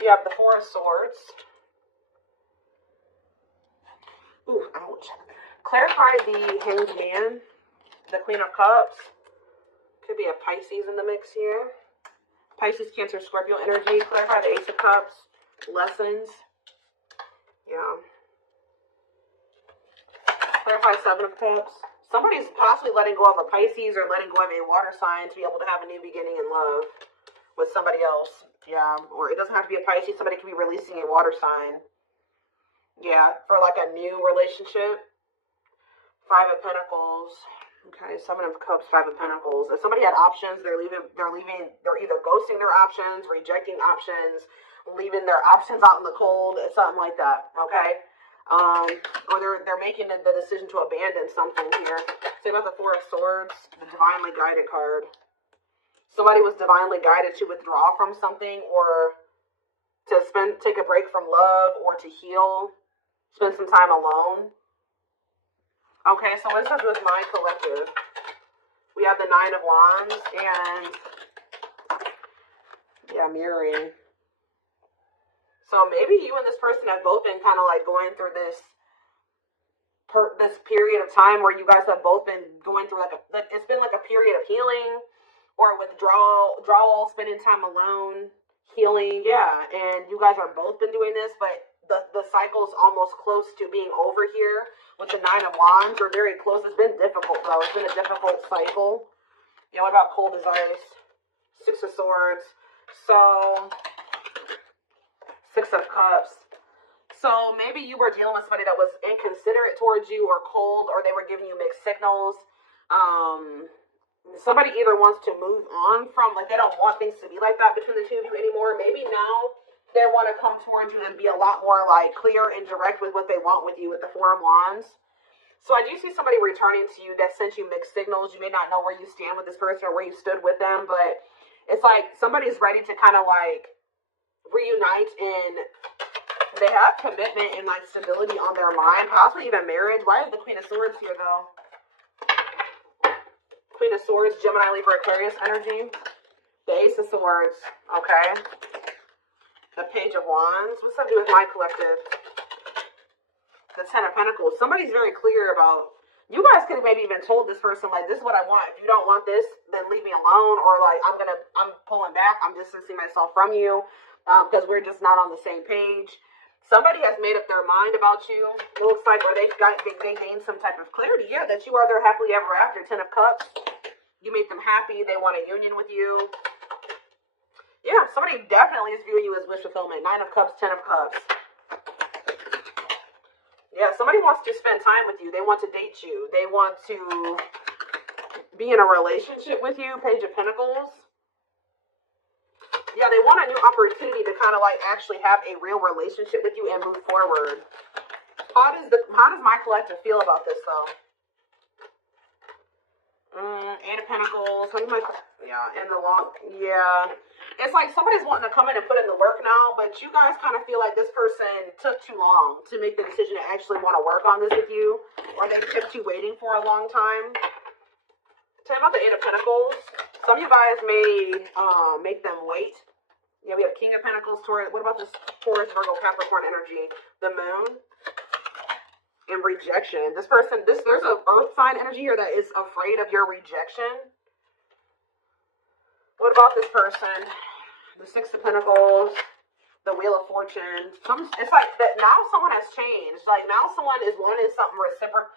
You have the Four of Swords. Ooh, ouch. Clarify the Hanged Man, the Queen of Cups. Could be a Pisces in the mix here. Pisces, Cancer, Scorpio energy. Clarify the Ace of Cups. Lessons. Yeah. Clarify Seven of Cups. Somebody's possibly letting go of a Pisces or letting go of a water sign to be able to have a new beginning in love with somebody else. Yeah. Or it doesn't have to be a Pisces. Somebody could be releasing a water sign. Yeah. For like a new relationship. Five of Pentacles. Okay. Seven of Cups, Five of Pentacles. If somebody had options, they're either ghosting their options, rejecting options, leaving their options out in the cold, something like that. Okay. Or they're making the decision to abandon something here. Say about the Four of Swords, the divinely guided card. Somebody was divinely guided to withdraw from something, or to take a break from love, or to heal, spend some time alone. Okay, so what does this with my collective? We have the Nine of Wands and yeah, mirroring. So maybe you and this person have both been kind of like going through this period of time where you guys have both been going through it's been like a period of healing or withdrawal, spending time alone, healing. Yeah, and you guys are both been doing this, but the cycle's almost close to being over here with the Nine of Wands. We're very close. It's been difficult though. It's been a difficult cycle. Yeah, what about cold as ice? Six of Swords. So Six of Cups. So maybe you were dealing with somebody that was inconsiderate towards you or cold, or they were giving you mixed signals. Somebody either wants to move on from, like, they don't want things to be like that between the two of you anymore. Maybe now they want to come towards you and be a lot more, like, clear and direct with what they want with you with the Four of Wands. So I do see somebody returning to you that sent you mixed signals. You may not know where you stand with this person or where you stood with them, but it's like somebody's ready to kind of, like, reunite, and they have commitment and like stability on their mind, possibly even marriage. Why is the Queen of Swords here though? Queen of Swords, Gemini, Libra, Aquarius energy. The Ace of Swords, okay. The Page of Wands. What's that do with my collective? The Ten of Pentacles. Somebody's very clear about, you guys could have maybe even told this person, like, this is what I want. If you don't want this, then leave me alone, or like, I'm pulling back, I'm distancing myself from you. Because we're just not on the same page. Somebody has made up their mind about you. It looks like, or they gained some type of clarity. Yeah, that you are their happily ever after. Ten of Cups. You make them happy. They want a union with you. Yeah, somebody definitely is viewing you as wish fulfillment. Nine of Cups, Ten of Cups. Yeah, somebody wants to spend time with you. They want to date you. They want to be in a relationship with you. Page of Pentacles. Yeah, they want a new opportunity to kind of like actually have a real relationship with you and move forward. How does my collective feel about this though? Eight of Pentacles. It's like somebody's wanting to come in and put in the work now, but you guys kind of feel like this person took too long to make the decision to actually want to work on this with you, or they kept you waiting for a long time. Tell me about the Eight of Pentacles. Some of you guys may make them wait. Yeah, we have King of Pentacles, Taurus. What about this Taurus, Virgo, Capricorn energy? The Moon and rejection. This person, there's a earth sign energy here that is afraid of your rejection. What about this person? The Six of Pentacles, the Wheel of Fortune. It's like that now someone has changed. Like now someone is wanting something reciprocal.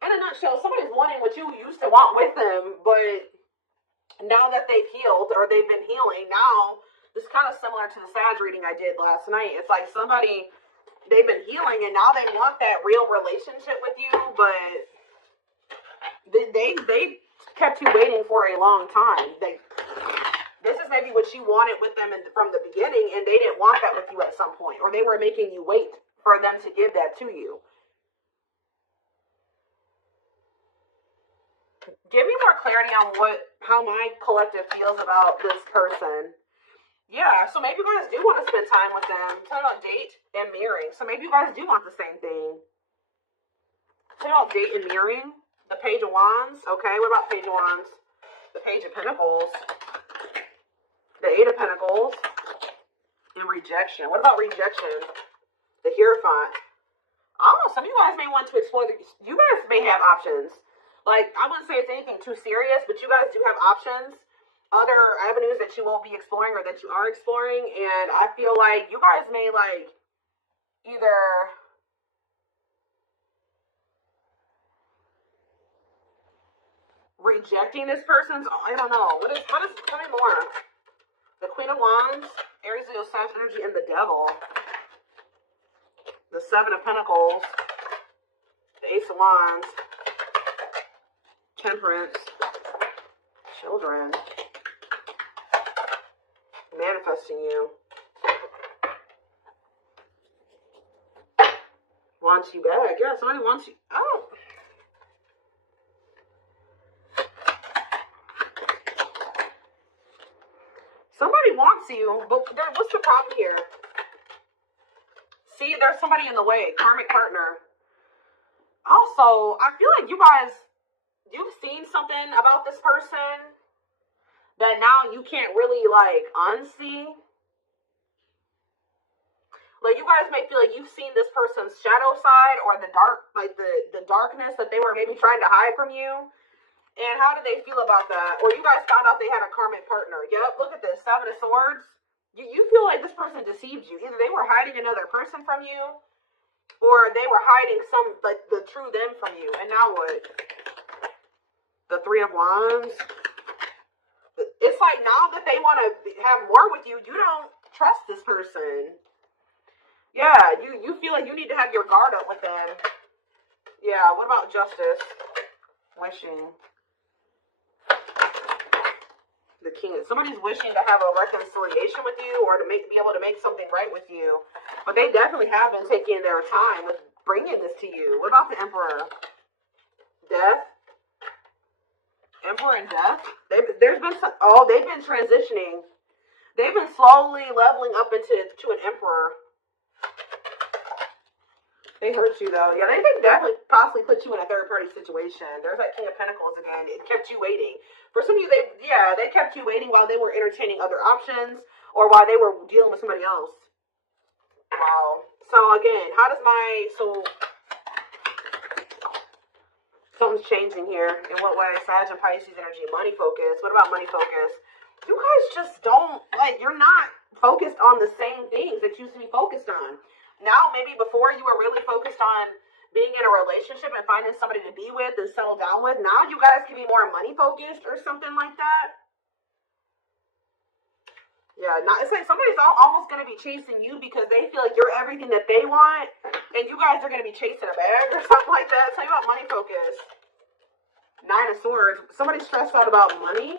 In a nutshell, somebody's wanting what you used to want with them, but now that they've healed or they've been healing, now this is kind of similar to the Sag reading I did last night. It's like somebody, they've been healing and now they want that real relationship with you, but they kept you waiting for a long time. This is maybe what you wanted with them from the beginning, and they didn't want that with you at some point, or they were making you wait for them to give that to you. Give me more clarity on how my collective feels about this person. Yeah, so maybe you guys do want to spend time with them. Talk about date and mirroring. So maybe you guys do want the same thing. Talk about date and mirroring. The Page of Wands. Okay, what about Page of Wands? The Page of Pentacles. The Eight of Pentacles. And rejection. What about rejection? The Hierophant. I don't know. Some of you guys may want to explore. You guys may have options. Like, I wouldn't say it's anything too serious, but you guys do have options. Other avenues that you won't be exploring or that you are exploring. And I feel like you guys may, like, either rejecting this person's, I don't know. What is, tell me more. The Queen of Wands, Aries, Leo, Sag energy, and the Devil. The Seven of Pentacles, the Ace of Wands, Temperance, Children, manifesting you, wants you back. Yeah, somebody wants you. Oh. Somebody wants you, but what's the problem here? See, there's somebody in the way. Karmic partner. Also, I feel like you guys, you've seen something about this person that now you can't really, like, unsee. Like, you guys may feel like you've seen this person's shadow side or the dark, like, the darkness that they were maybe trying to hide from you. And how do they feel about that? Or you guys found out they had a karmic partner. Yep, look at this. Seven of Swords. You feel like this person deceived you. Either they were hiding another person from you, or they were hiding some, like, the true them from you. And now what? The Three of Wands. It's like now that they want to have more with you, you don't trust this person. Yeah, you feel like you need to have your guard up with them. Yeah, what about Justice? Wishing. The King. Somebody's wishing to have a reconciliation with you or to be able to make something right with you. But they definitely have been taking their time with bringing this to you. What about the Emperor? Death? Emperor and Death? They've been transitioning. They've been slowly leveling up to an Emperor. They hurt you, though. Yeah, they definitely possibly put you in a third-party situation. There's that King of Pentacles again. It kept you waiting. For some of you, they kept you waiting while they were entertaining other options or while they were dealing with somebody else. Wow. So, again, something's changing here. In what way? Sag and Pisces energy. Money focus. What about money focus? You guys just don't, like, you're not focused on the same things that you used to be focused on. Now, maybe before you were really focused on being in a relationship and finding somebody to be with and settle down with. Now you guys can be more money focused or something like that. Yeah, it's like somebody's almost going to be chasing you because they feel like you're everything that they want. And you guys are going to be chasing a bag or something like that. Tell you about money focus. Nine of Swords. Somebody stressed out about money.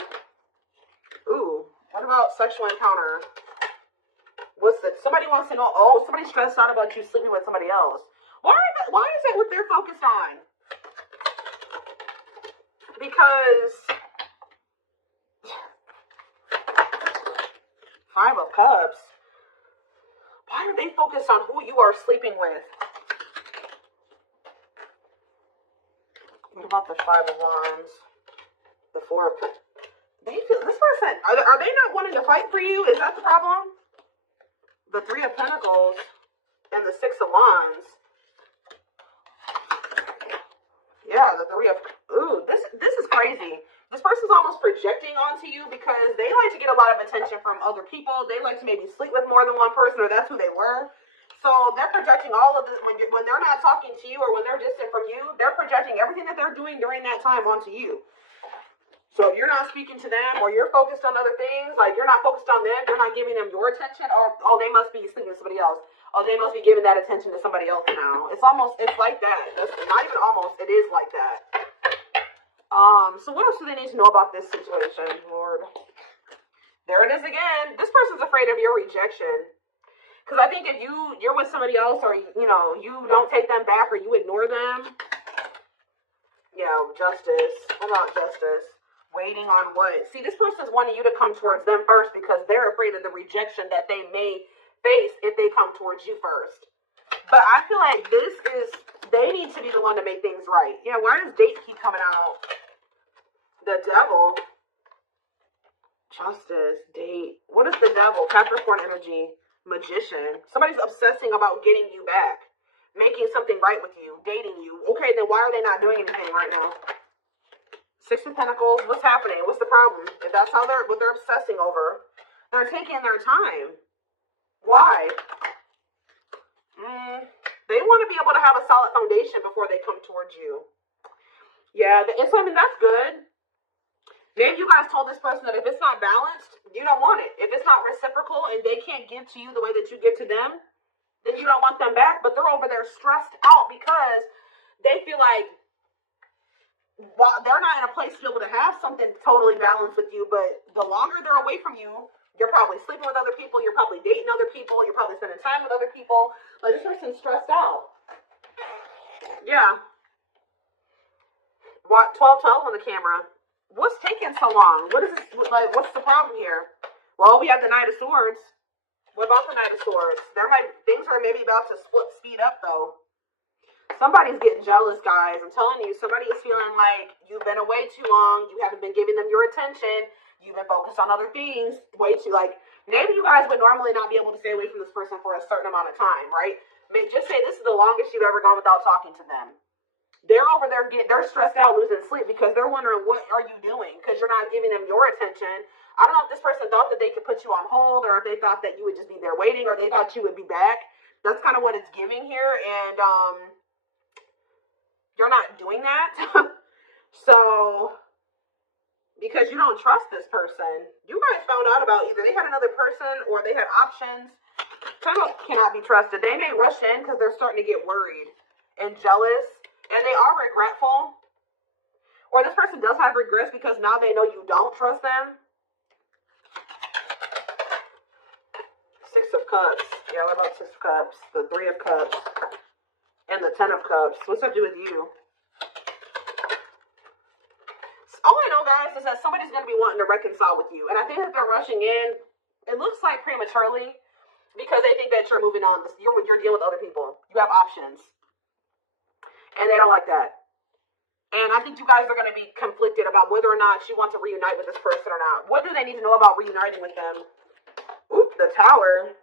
Ooh, what about sexual encounter? What's that? Somebody wants to know, somebody's stressed out about you sleeping with somebody else. Why is that what they're focused on? Because Five of Cups. Why are they focused on who you are sleeping with? What about the Five of Wands? The Four of Cups. This person, are they not wanting to fight for you? Is that the problem? The Three of Pentacles and the Six of Wands. Yeah, the Three of... Ooh, this is crazy. This person's almost projecting onto you because they like to get a lot of attention from other people. They like to maybe sleep with more than one person, or that's who they were. So they're projecting all of this when they're not talking to you or when they're distant from you. They're projecting everything that they're doing during that time onto you. So if you're not speaking to them or you're focused on other things, like you're not focused on them, you're not giving them your attention, or, they must be sleeping with somebody else. Oh, they must be giving that attention to somebody else now. It's like that. That's not even almost, it is like that. So what else do they need to know about this situation, Lord? There it is again. This person's afraid of your rejection. Because I think if you're with somebody else or, you don't take them back or you ignore them. Yeah, Justice. What about Justice? Waiting on what? See, this person's wanting you to come towards them first because they're afraid of the rejection that they may face if they come towards you first. But I feel like they need to be the one to make things right. Yeah, why does date keep coming out? The Devil. Justice, date. What is the Devil? Capricorn energy. Magician. Somebody's obsessing about getting you back, making something right with you, dating you. Okay, then why are they not doing anything right now? Six of Pentacles. What's happening? What's the problem? If that's how what they're obsessing over, they're taking their time. Why? They want to be able to have a solid foundation before they come towards you. Yeah, and so I mean that's good. Maybe you guys told this person that if it's not balanced, you don't want it. If it's not reciprocal and they can't give to you the way that you give to them, then you don't want them back. But they're over there stressed out because they feel like while they're not in a place to be able to have something totally balanced with you, but the longer they're away from you, you're probably sleeping with other people, you're probably dating other people, you're probably spending time with other people. Like this person's stressed out. Yeah. What 1212 on the camera? What's taking so long? What is this, like, what's the problem here? Well, we have the Knight of Swords. What about the Knight of Swords? Things are maybe about to speed up, though. Somebody's getting jealous, guys. I'm telling you, somebody is feeling like you've been away too long. You haven't been giving them your attention. You've been focused on other things way too, like, maybe you guys would normally not be able to stay away from this person for a certain amount of time, right? Maybe just say this is the longest you've ever gone without talking to them. They're over there, they're stressed out, losing sleep because they're wondering, what are you doing? Because you're not giving them your attention. I don't know if this person thought that they could put you on hold or if they thought that you would just be there waiting or they thought you would be back. That's kind of what it's giving here. And you're not doing that. So, because you don't trust this person. You guys found out about either they had another person or they had options. Kind cannot be trusted. They may rush in because they're starting to get worried and jealous. And they are regretful. Or this person does have regrets because now they know you don't trust them. Six of Cups. Yeah, what about Six of Cups? The Three of Cups. And the Ten of Cups. What's that to do with you? All I know, guys, is that somebody's going to be wanting to reconcile with you. And I think that they're rushing in. It looks like prematurely. Because they think that you're moving on. You're dealing with other people. You have options. And they don't like that. And I think you guys are going to be conflicted about whether or not you want to reunite with this person or not. What do they need to know about reuniting with them? Oop, the Tower.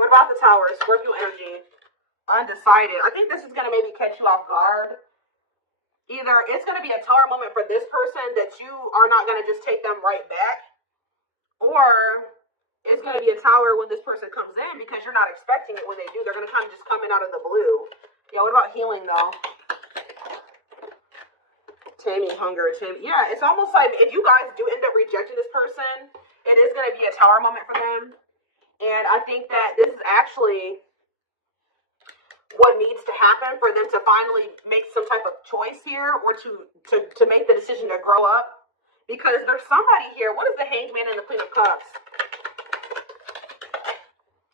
What about the Tower? Scorpio energy. Undecided. I think this is going to maybe catch you off guard. Either it's going to be a Tower moment for this person that you are not going to just take them right back. Or it's going to be a Tower when this person comes in because you're not expecting it when they do. They're going to kind of just come in out of the blue. Yeah, what about healing, though? Taming hunger. Yeah, it's almost like if you guys do end up rejecting this person, it is going to be a Tower moment for them. And I think that this is actually what needs to happen for them to finally make some type of choice here or to make the decision to grow up. Because there's somebody here. What is the Hanged Man and the Queen of Cups?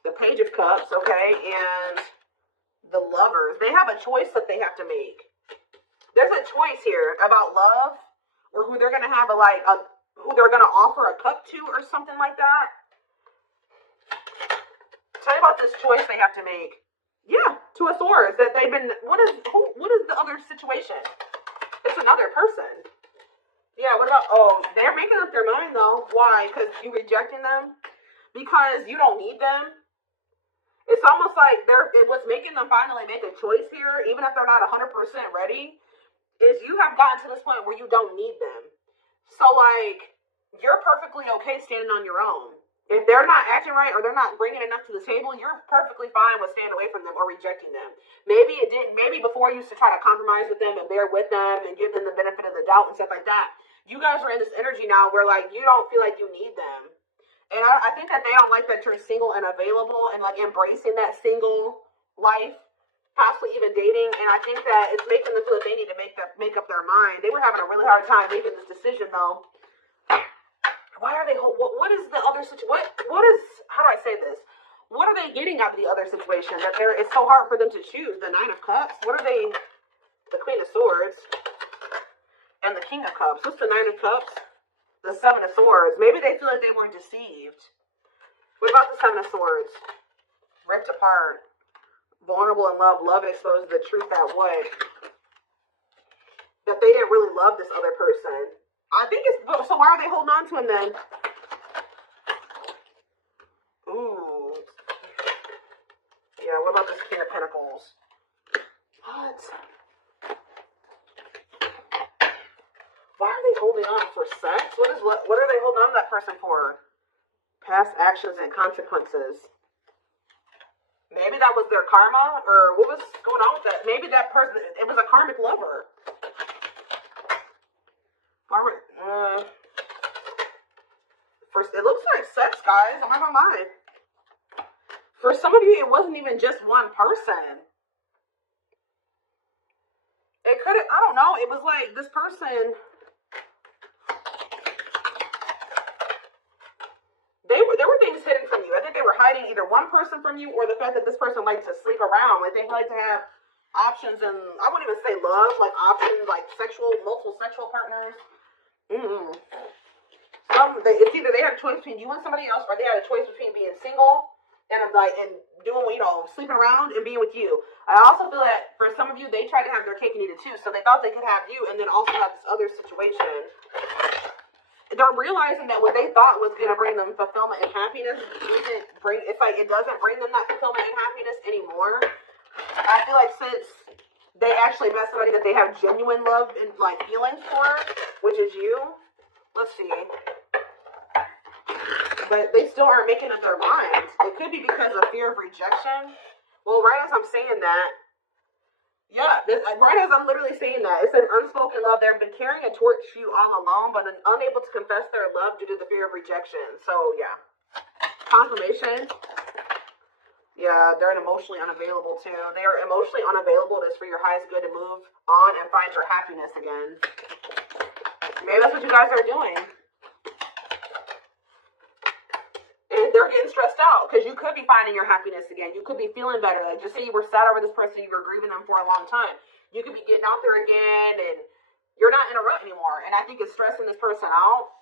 The Page of Cups, okay, and the Lovers. They have a choice that they have to make. There's a choice here about love, or who they're gonna have who they're gonna offer a cup to, or something like that. Tell me about this choice they have to make. Yeah, Two of Swords. That they've been. What is the other situation? It's another person. Yeah. What about? Oh, they're making up their mind though. Why? Because you rejecting them? Because you don't need them. It's almost like what's making them finally make a choice here, even if they're not 100% ready, is you have gotten to this point where you don't need them. So, like, you're perfectly okay standing on your own. If they're not acting right or they're not bringing enough to the table, you're perfectly fine with staying away from them or rejecting them. Maybe before you used to try to compromise with them and bear with them and give them the benefit of the doubt and stuff like that. You guys are in this energy now where, like, you don't feel like you need them. And I think that they don't like that you're single and available and, like, embracing that single life, possibly even dating. And I think that it's making them feel that they need to make up their mind. They were having a really hard time making this decision, though. Why are they? What is the other situation? What is? How do I say this? What are they getting out of the other situation? That it's so hard for them to choose. The Nine of Cups. What are they? The Queen of Swords and the King of Cups. What's the Nine of Cups? The Seven of Swords. Maybe they feel like they were deceived. What about the Seven of Swords? Ripped apart. Vulnerable in love. Love exposes the truth that what? That they didn't really love this other person. I think it's... So why are they holding on to him then? Ooh. Yeah, what about this King of Pentacles? What? Why are they holding on for sex? What are they holding on to that person for? Past actions and consequences. Maybe that was their karma, or what was going on with that? Maybe that person, it was a karmic lover. First, it looks like sex, guys. I'm not gonna lie. For some of you, it wasn't even just one person. It could have, I don't know. It was like this person. There were things hidden from you. I think they were hiding either one person from you or the fact that this person liked to sleep around. Like they like to have options, and I wouldn't even say love, like options, like multiple sexual partners. It's either they had a choice between you and somebody else, or they had a choice between being single and doing, sleeping around and being with you. I also feel that for some of you, they tried to have their cake and eat it too. So they thought they could have you and then also have this other situation. They're realizing that what they thought was going to bring them fulfillment and happiness it doesn't bring them that fulfillment and happiness anymore. I feel like since they actually met somebody that they have genuine love and like feelings for, which is you. Let's see. But they still aren't making up their minds. It could be because of fear of rejection. Well, right as I'm saying that, right as I'm literally saying that, it says unspoken love. They've been carrying a torch for you all alone, but unable to confess their love due to the fear of rejection. So, yeah. Confirmation. Yeah, they're emotionally unavailable, too. They are emotionally unavailable. It's for your highest good to move on and find your happiness again. Maybe that's what you guys are doing. And they're getting stressed out because you could be finding your happiness again. You could be feeling better. Like, just say you were sad over this person, you were grieving them for a long time. You could be getting out there again, and you're not in a rut anymore. And I think it's stressing this person out.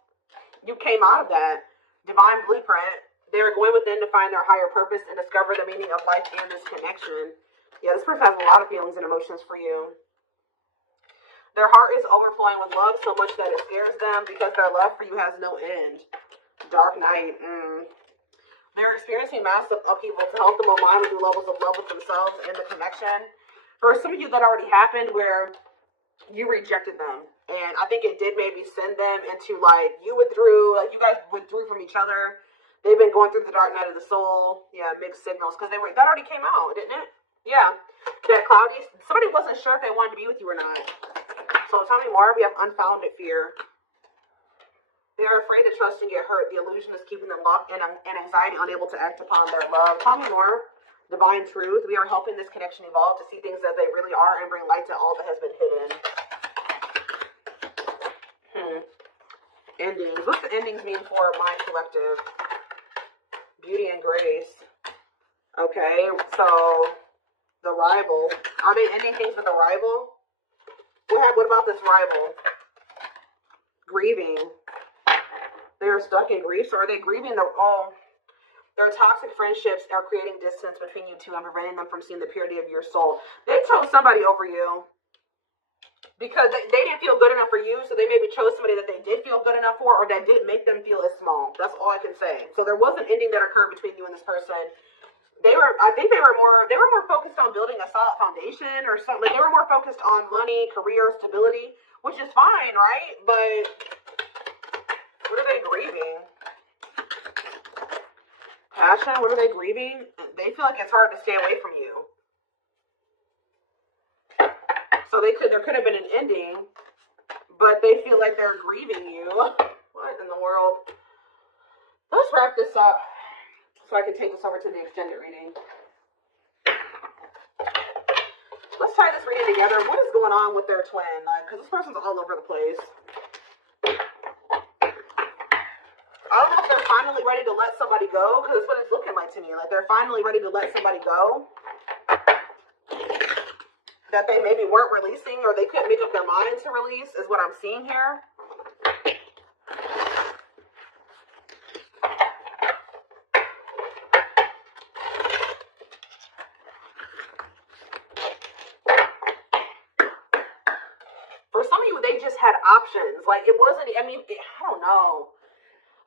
You came out of that divine blueprint. They are going within to find their higher purpose and discover the meaning of life and this connection. Yeah, this person has a lot of feelings and emotions for you. Their heart is overflowing with love so much that it scares them because their love for you has no end. Dark night. They're experiencing massive upheaval to help them align with new levels of love with themselves and the connection. For some of you, that already happened where you rejected them. And I think it did maybe send them into, like, you guys withdrew from each other. They've been going through the dark night of the soul. Yeah, mixed signals. Because that already came out, didn't it? Yeah. That cloudy, somebody wasn't sure if they wanted to be with you or not. So tell me more. We have unfounded fear. They are afraid to trust and get hurt. The illusion is keeping them locked in anxiety, unable to act upon their love. Tell me more. Divine truth. We are helping this connection evolve to see things as they really are and bring light to all that has been hidden. Endings. What's the endings mean for my collective? Beauty and grace. Okay, so the rival. Are they ending things with a rival? What about this rival? Grieving. They are stuck in grief, so are they grieving their toxic friendships are creating distance between you two and preventing them from seeing the purity of your soul. They chose somebody over you because they didn't feel good enough for you, so they maybe chose somebody that they did feel good enough for or that didn't make them feel as small. That's all I can say. So there was an ending that occurred between you and this person. I think they were more focused on building a solid foundation or something. Like they were more focused on money, career, stability, which is fine, right? But what are they grieving? Passion, what are they grieving? They feel like it's hard to stay away from you. So there could have been an ending, but they feel like they're grieving you. What in the world? Let's wrap this up so I can take this over to the extended reading. Let's tie this reading together. What is going on with their twin? Because this person's all over the place. I don't know if they're finally ready to let somebody go, because that's what it's looking like to me. Like they're finally ready to let somebody go that they maybe weren't releasing or they couldn't make up their minds to release is what I'm seeing here. For some of you, they just had options. Like it wasn't, I don't know.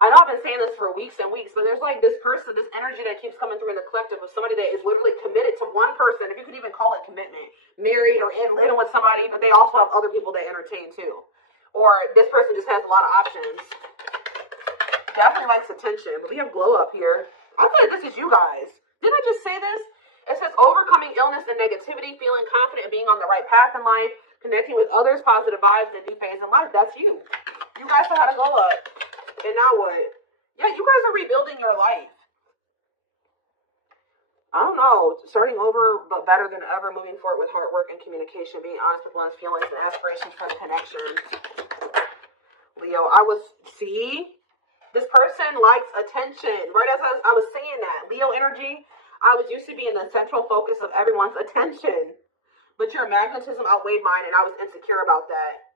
I know I've been saying this for weeks and weeks, but there's like this person, this energy that keeps coming through in the collective of somebody that is literally committed to one person, if you could even call it commitment, married or in living with somebody, but they also have other people they entertain too. Or this person just has a lot of options. Definitely likes attention, but we have glow up here. I feel like this is you guys. Didn't I just say this? It says overcoming illness and negativity, feeling confident and being on the right path in life, connecting with others, positive vibes, and new phase in life. That's you. You guys know how to glow up. And now what? Yeah, you guys are rebuilding your life. I don't know. Starting over, but better than ever. Moving forward with hard work and communication. Being honest with one's feelings and aspirations for the connection. Leo, see? This person likes attention. Right as I was saying that. Leo energy, I was used to being the central focus of everyone's attention. But your magnetism outweighed mine, and I was insecure about that.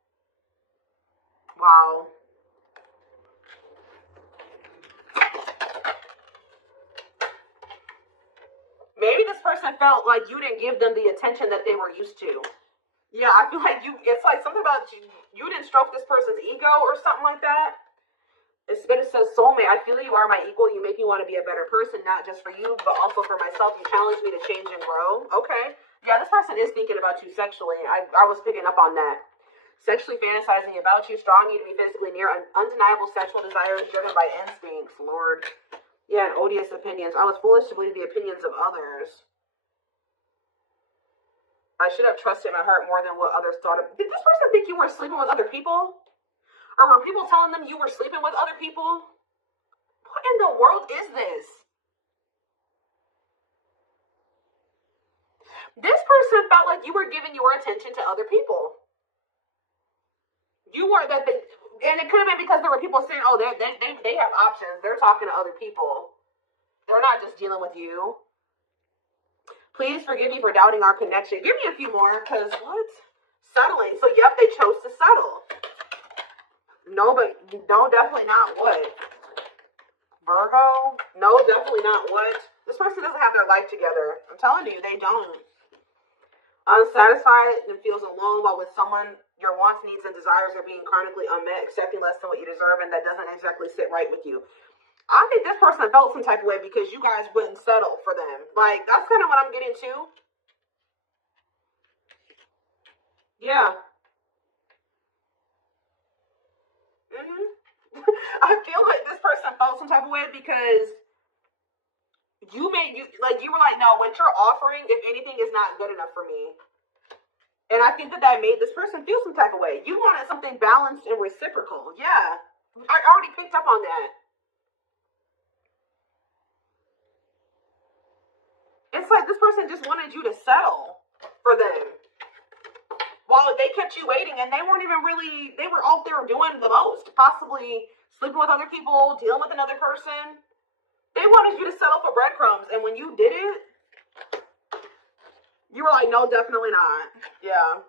Wow. Maybe this person felt like you didn't give them the attention that they were used to. Yeah, I feel like it's like something about you didn't stroke this person's ego or something like that. It says soulmate. I feel you are my equal. You make me want to be a better person, not just for you, but also for myself. You challenge me to change and grow. Okay. Yeah, this person is thinking about you sexually. I was picking up on that. Sexually fantasizing about you, strong need to be physically near, undeniable sexual desires driven by instincts. Lord. Yeah, and odious opinions. I was foolish to believe the opinions of others. I should have trusted my heart more than what others thought of. Did this person think you were sleeping with other people? Or were people telling them you were sleeping with other people? What in the world is this? This person felt like you were giving your attention to other people. You weren't that. And it could have been because there were people saying, oh, they have options. They're talking to other people. They're not just dealing with you. Please forgive me for doubting our connection. Give me a few more, because what? Settling. So, yep, they chose to settle. No, definitely not what? Virgo? No, definitely not what? This person doesn't have their life together. I'm telling you, they don't. Unsatisfied and feels alone while with someone your wants, needs, and desires are being chronically unmet, accepting less than what you deserve, and that doesn't exactly sit right with you. I think this person felt some type of way because you guys wouldn't settle for them. Like, that's kind of what I'm getting to. Yeah. I feel like this person felt some type of way because you were like, no, what you're offering, if anything, is not good enough for me. And I think that made this person feel some type of way. You wanted something balanced and reciprocal. Yeah. I already picked up on that. It's like this person just wanted you to settle for them. While they kept you waiting, and they weren't even really, they were out there doing the most. Possibly sleeping with other people, dealing with another person. They wanted you to settle for breadcrumbs. And when you did it, you were like, no, definitely not. Yeah.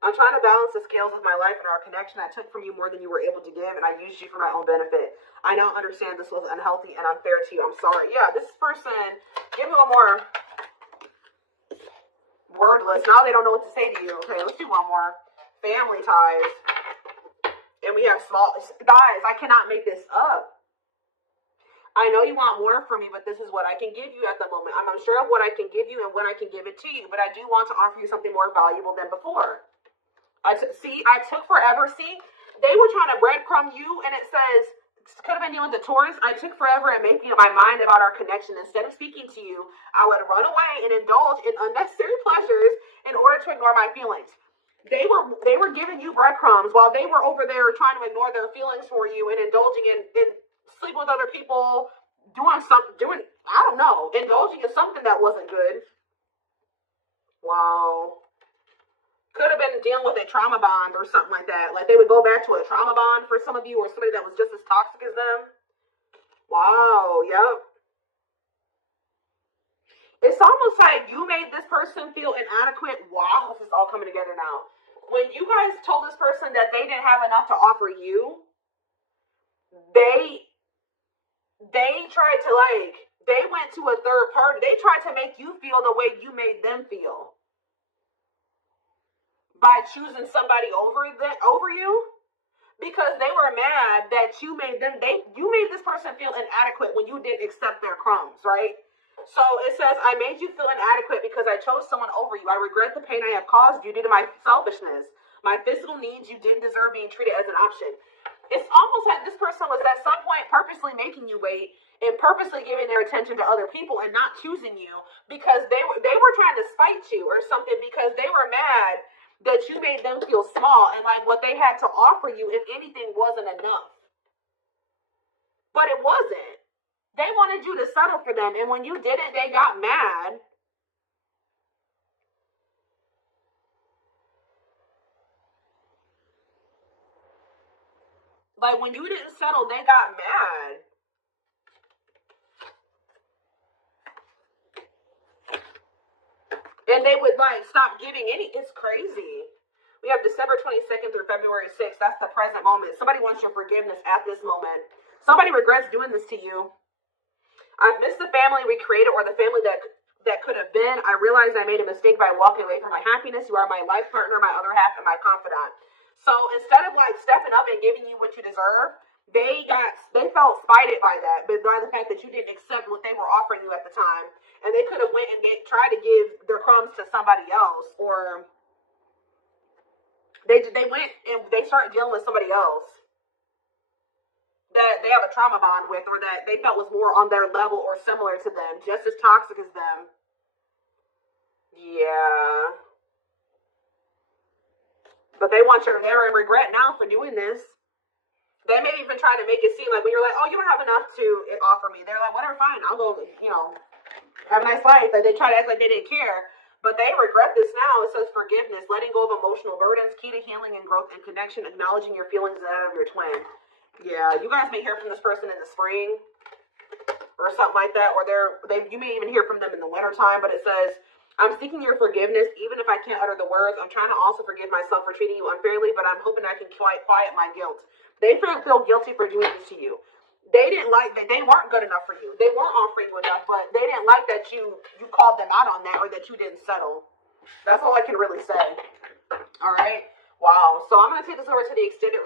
I'm trying to balance the scales of my life and our connection. I took from you more than you were able to give, and I used you for my own benefit. I now understand this was unhealthy and unfair to you. I'm sorry. Yeah, this person, give me one more. Wordless. Now they don't know what to say to you. Okay, let's do one more. Family ties. And we have small... Guys, I cannot make this up. I know you want more from me, but this is what I can give you at the moment. I'm unsure of what I can give you and when I can give it to you, but I do want to offer you something more valuable than before. I took forever. See, they were trying to breadcrumb you, and it says, could have been dealing with the Taurus. I took forever at making up my mind about our connection. Instead of speaking to you, I would run away and indulge in unnecessary pleasures in order to ignore my feelings. They were giving you breadcrumbs while they were over there trying to ignore their feelings for you and indulging in sleeping with other people, I don't know, indulging in something that wasn't good. Wow. Could have been dealing with a trauma bond or something like that. Like they would go back to a trauma bond for some of you, or somebody that was just as toxic as them. Wow, yep. It's almost like you made this person feel inadequate. Wow, this is all coming together now. When you guys told this person that they didn't have enough to offer you, they tried to they went to a third party. They tried to make you feel the way you made them feel by choosing somebody over you, because they were mad mad that you made this person feel inadequate when you didn't accept their crumbs, right? So it says, I made you feel inadequate because I chose someone over you. I regret the pain I have caused you due to my selfishness. My physical needs, you didn't deserve being treated as an option. It's almost like this person was at some point purposely making you wait and purposely giving their attention to other people and not choosing you because they were trying to spite you or something, because they were mad that you made them feel small and like what they had to offer you, if anything, wasn't enough. But it wasn't. They wanted you to settle for them, and when you didn't, they got mad. Like, when you didn't settle, they got mad. And they would, like, stop giving any. It's crazy. We have December 22nd through February 6th. That's the present moment. Somebody wants your forgiveness at this moment. Somebody regrets doing this to you. I've missed the family we created or the family that could have been. I realized I made a mistake by walking away from my happiness. You are my life partner, my other half, and my confidant. So instead of, like, stepping up and giving you what you deserve, they felt spited by that, but by the fact that you didn't accept what they were offering you at the time. And they could have went and tried to give their crumbs to somebody else, or they went and they started dealing with somebody else that they have a trauma bond with, or that they felt was more on their level or similar to them, just as toxic as them. Yeah. But they're in regret now for doing this. They may even try to make it seem like when you're like, oh, you don't have enough to offer me. They're like, whatever, fine. I'll go, have a nice life. Like, they try to act like they didn't care. But they regret this now. It says forgiveness, letting go of emotional burdens, key to healing and growth and connection, acknowledging your feelings and that of your twin. Yeah, you guys may hear from this person in the spring or something like that. Or you may even hear from them in the wintertime. But it says, I'm seeking your forgiveness, even if I can't utter the words. I'm trying to also forgive myself for treating you unfairly, but I'm hoping I can quiet my guilt. They feel guilty for doing this to you. They didn't like that. They weren't good enough for you. They weren't offering you enough, but they didn't like that you called them out on that, or that you didn't settle. That's all I can really say. All right. Wow. So I'm going to take this over to the extended